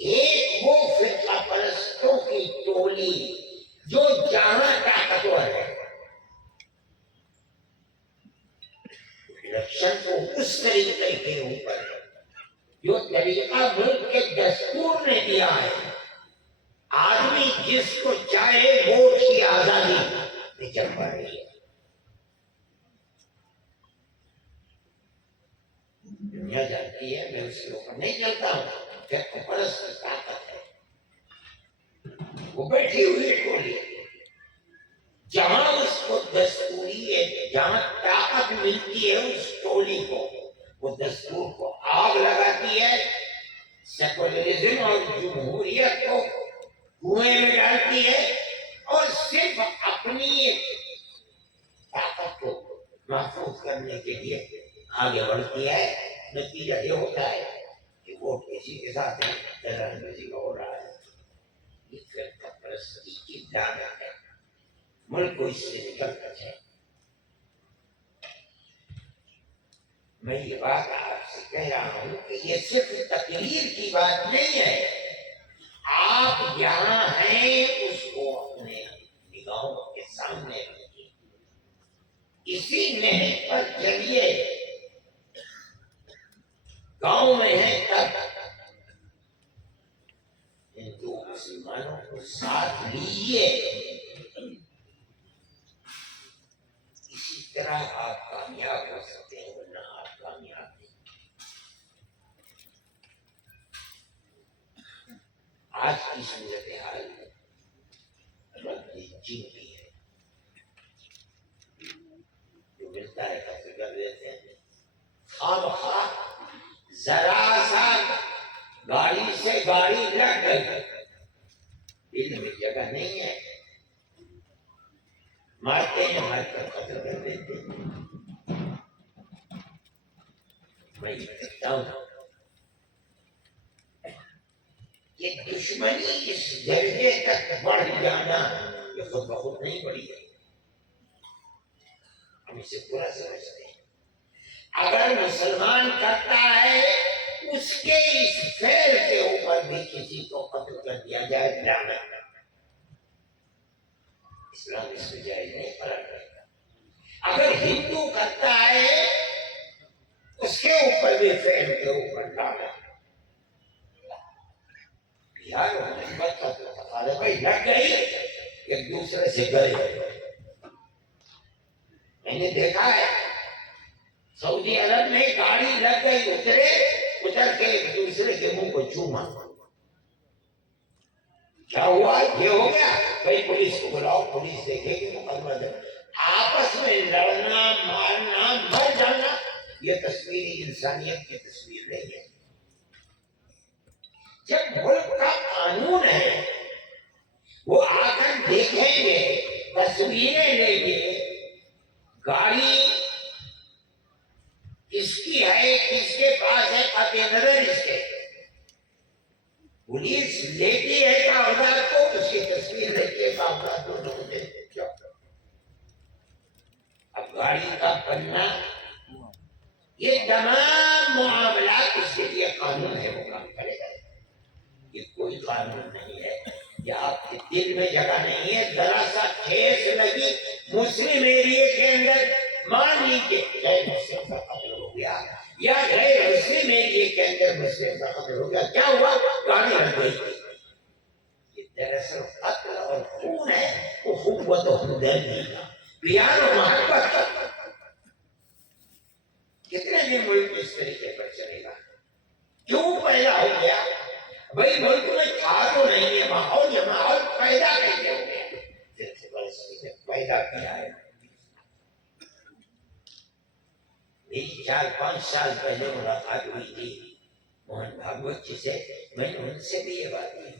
ایک وہ فرقہ پرستوں کی ٹولی جو جہاں طاقتور ہے، الیکشن کو اس طریقے کے اوپر جو طریقہ ملک کے دستور نے دیا ہے، آدمی جس کو چاہے ووٹ کی آزادی نہیں چل پا رہی ہے۔ دنیا جانتی ہے میں اس کے اوپر نہیں چلتا ہوں، فرقہ پرست طاقت ہے، وہ بیٹھی ہوئی ٹولی جہاں اس کو دستوری ہے، جہاں طاقت ملتی ہے اس ٹولی کو، وہ دستور کو آگ لگاتی ہے، سیکولرزم اور جمہوریت کو کنویں میں ڈالتی ہے، اور صرف اپنی طاقت کو محفوظ کرنے کے لیے آگے بڑھتی ہے۔ نتیجہ یہ ہوتا ہے کہ ووٹ کسی کے ساتھ ہے، اعلان بازی کا ہو رہا ہے۔ یہ فرقہ پرستی کی لعنت ہے، ملک کو اس سے نکل کر جائے۔ میں یہ بات آپ سے کہہ رہا ہوں کہ یہ صرف تقریر کی بات نہیں ہے، آپ یہاں ہیں اس کو اپنے نگاہوں کے سامنے رکھیے، اسی نہج پر چلیے، گاؤں میں ہے تب ہندو مسلمانوں کو ساتھ لیجیے، اسی طرح آپ کامیاب ہو سکتے ہیں، ورنہ آپ کامیاب نہیں۔ آج کی صورتحال جن کی ہے، جو ملتا ہے قتل کر دیتے ہیں، خواہ ذرا سا گاڑی سے گاڑی لگ گئی، دل میں جگہ نہیں ہے، مارتے ہیں، مار کر قتل کر دیتے ہیں۔ میں یہ کہتا ہوں یہ دشمنی اس درجے تک بڑھ جانا یہ خود بخود نہیں بڑھی ہے، ہم اسے پورا سمجھتے ہیں۔ اگر مسلمان کرتا ہے اس کے اس فعل کے اوپر بھی کسی کو قتل کر دیا جائے، لعنت۔ اسلام اس میں جائز نہیں قرار دیتا۔ اگر ہندو کرتا ہے اس کے اوپر بھی فعل کے اوپر لعنت۔ یار بھائی لگ گئی، ایک دوسرے سے گئے، میں نے دیکھا ہے سعودی عرب میں گاڑی لگ گئی، اتر کے ایک دوسرے کے منہ کو چوما، کیا ہوا؟ یہ ہو گیا بھائی پولیس کو بلاؤ، پولیس دیکھے گی، مقدمہ دے۔ آپس میں لڑنا، مارنا، مر جانا، یہ تصویر انسانیت کی تصویر نہیں ہے۔ جب ملک کا قانون ہے، وہ آ کر دیکھیں گے، تصویریں لیں گے، گاڑی کس کی ہے، کس کے پاس ہے، قطع نظر اس کے، پولیس لیتی ہے کاغذات کو، اس کی تصویر لیتی ہے کاغذات کو، لوگ دیکھتے کیا۔ اب گاڑی کا بننا، یہ تمام معاملات اس کے لیے قانون ہے، وہ کام کرے گا۔ یہ کوئی قانون نہیں ہے، یہ آپ کے دل میں جگہ نہیں ہے۔ ذرا سا ٹھیس لگی مسلم ایریے کے اندر، مان لیجیے غیر مسلم کا قتل ہو گیا، یا غیر مسلم ایریے کے اندر مسلم کا قتل ہو گیا، کیا ہوا؟ گاڑی لگ گئی۔ یہ دراصل قتل اور خون ہے، اخوت و ہمدردی کا، پیار و محبت کا۔ کتنے دن ملک اس طریقے پر چلے گا؟ کیوں پیدا ہو گیا؟ بھائی ملک میں تھا تو نہیں ہے ماحول، یہ ماحول پیدا کیسے ہو گیا؟ پیدا کیا ہے۔ میری 4-5 سال پہلے ملاقات ہوئی تھی موہن بھاگوت جی سے، میں نے ان سے بھی یہ بات کی